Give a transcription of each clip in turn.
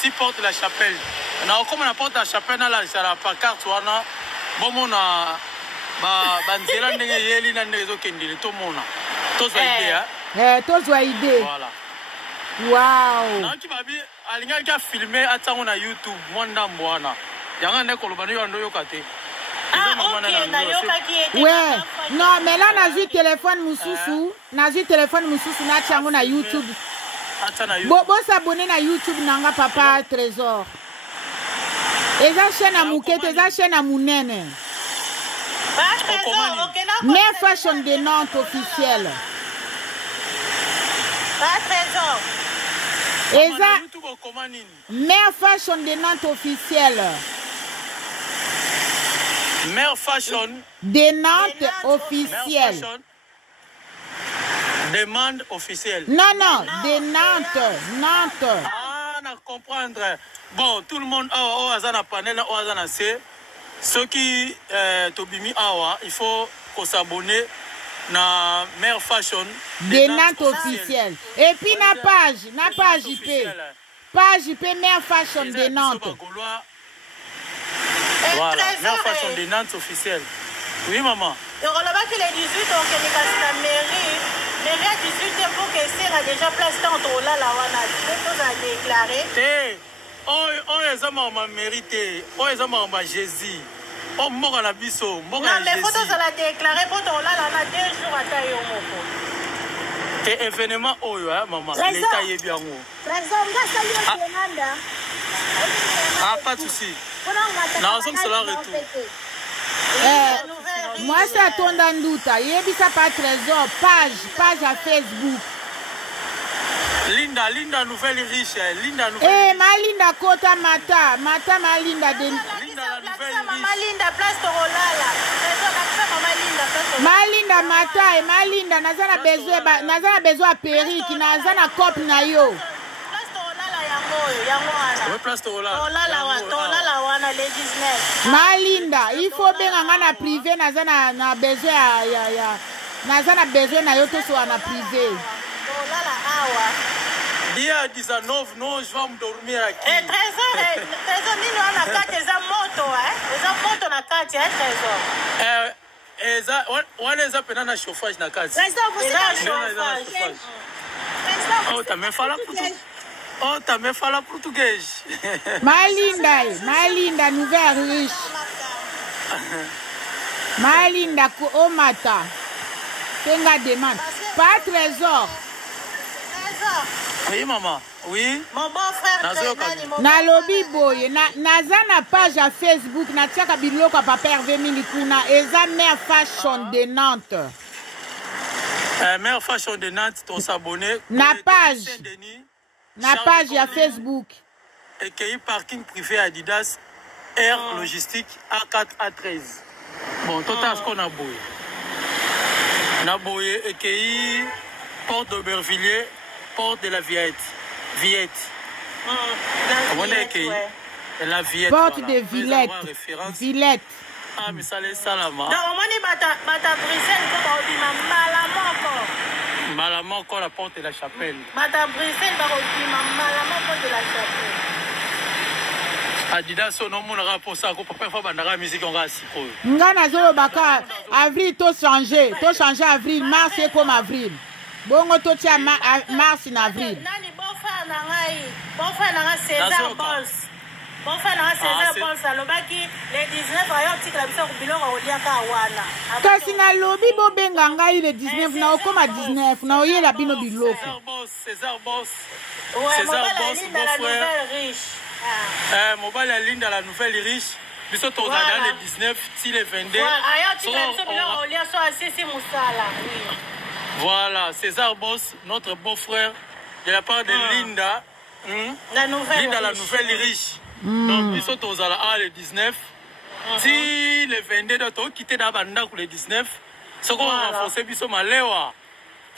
ti porte de la chapelle. Comme on a porte de la chapelle, là, la pancarte, bon, on a banzela ndenge yeli na ndenge zokendele to mona. Tozwa idée, hein? Tozwa idée. Voilà. Wow. Na ki babi alinga ki a filmer atango na YouTube mwanda mbwana. Yanga ne kolobana yo ando yokate. Ouais. Non, mais là na vu téléphone mususu, na vu téléphone mususu na tango na YouTube. Bo s'abonner na YouTube nanga papa Trésor. Eza chaîne à Moukete, eza chaîne à Mounene. Mère Fashion de Nantes officielle. Eza Mère Fashion de Nantes officielle. Mère Fashion de Nantes officielle. Demande officielle. Non, non, de Nantes. Nantes. Ah, na comprendre. Bon, tout le monde a un panel, a un C. Ceux qui tobimi awa, il faut qu'on s'abonne na Mère Fashion de Nantes officielle. Et puis na page IP. Page IP Mère Fashion de Nantes. Voilà, Mère Fashion de Nantes officielle. Oui, maman. Et on a que les 18 ans qui est la mairie. Mairie à 18 ans pour que c'est a déjà place dans là wana. Tout a déclaré. On les a ma mérité. On les a ma Jésus. On mort la biso. Non, mais photos ça l'a déclaré pour ton là on a 2 jours à tailler au moko. Et événement oyo hein maman. L'état est bien haut. Ah, pas de souci. Non, c'est cela retour. Moi, c'est à ton dandouta. Il y a pas Trésor. Page à Facebook. Linda nouvelle riche. Linda nouvelle. Ma Linda Kota Mata. Mata ma Linda de. Linda la nouvelle riche. Ma Linda place Torolala. Ma Linda Mata et ma Linda nazana besoin perruque, nazana cop na yo. Malinda, il faut bien en privé, na besoin na yo to so na privé. Dia 19 non, je vais me dormir aquí. Trésor nini wana kati eza moto eza moto na kati Trésor. Wana eza pena na chauffage na kati. Oh, também fala português. Oh, também fala português. Malinda, nouvelle riche. Malinda, Omata. Tenga demande. Pas Trésor. Oui, maman. Oui. Mon beau-frère. Na lobby boy. Naza na page à Facebook. Na tiaka biloko à papa Hervé Milikuna. Eza Mère Fashion de Nantes. Mère Fashion de Nantes, ton s'abonner. Na page. Na page à Facebook. Et qu'il y a parking privé Adidas Air Logistique A4 A13. Bon, tout à ce qu'on a boué. On a boué et qu'il y a porte d'Aubervilliers, porte de la Villette. Comment est-ce qu'il y a la Villette? Porte de Villette. Villette. Ah, mais ça l'est salama. Donc, on dit bata Bruxelles, Malamon encore la porte de la chapelle. Bata Bruxelles, malamon porte de la chapelle. Adidas son nom on rapport ça ko papa fa bandaka musique on ga siko. Ngana zolo baka avril to changer avril mars c'est comme avril. Bongo to tia mars na avril. Nani bon frère na César Bols. Bon frère na César Bols alobaki les 19 ayo tikala biso ko biloko oliaka wana. Kasi na lobby bo benga ngai le 19 na okoma 19 na oyela bino biloko. César Boss. Ouais, César Boss bon frère riche. Mobile la ligne dans la nouvelle riche. Biso to dans le 19 si le 22. Voilà, César Boss, notre beau-frère de la part de Linda. La nouvelle Linda la nouvelle riche. Donc biso to dans le 19. Si le 22 doit quitter dans banda pour le 19. Ce qu'on va renforcer biso malewa.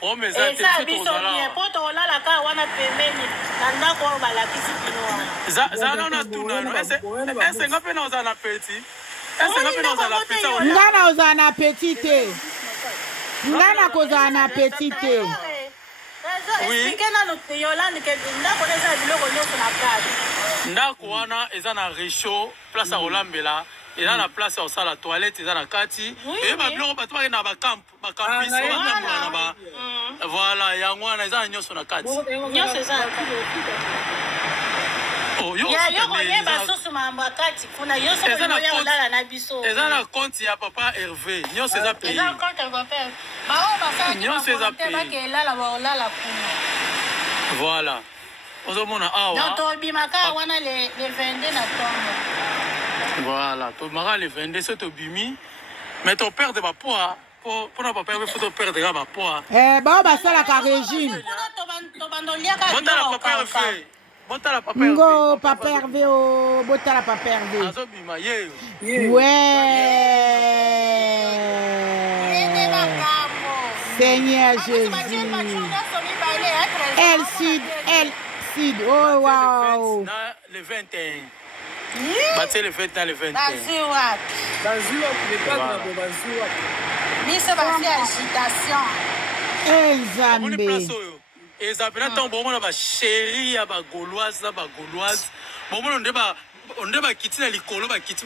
Oh mais ça c'est biso bien. Poto la ka wana pembeni. Nanda ko bala kisi kinoa. Zana na tuna. Est-ce ngape na uzana petit? Est-ce ngape na uzana petit? Ngana uzana petit. Ngana ko uzana petit. Oui. Expliquez na no Yolande que ndako eza biloko nyoko na kadi. ndako wana eza na réchaud place à olambela eza na place à osala toilette eza na kati et ba biloko bato ba na ba camp ba campus na ba voilà yango wana eza nyonso na kati nyonso eza oh yo yeba susu mambo kati kuna nyonso ko ya olala na biso eza na compte ya papa Hervé nyonso eza payé eza compte ya papa ba o ba sa nyonso eza payé ba ke lala ba olala kuna voilà ozomona awa donc to bimaka wana le 22 na tombe voilà to mara le 22 c'est to bimi mais to perdre ba poids pour na papa il faut to perdre ba poids ba ba sala ka régime to bandolia ka botala papa Hervé botala papa ngo papa Hervé o botala papa Hervé azobima ye ouais Seigneur Jésus El Cid oh wow le 21 Battez le 20 dans le 21 biso basi agitation Nzambe ezambe na ntango bomona basheri ya bagauloise na bagauloise bomona onde bakiti na likolo bakiti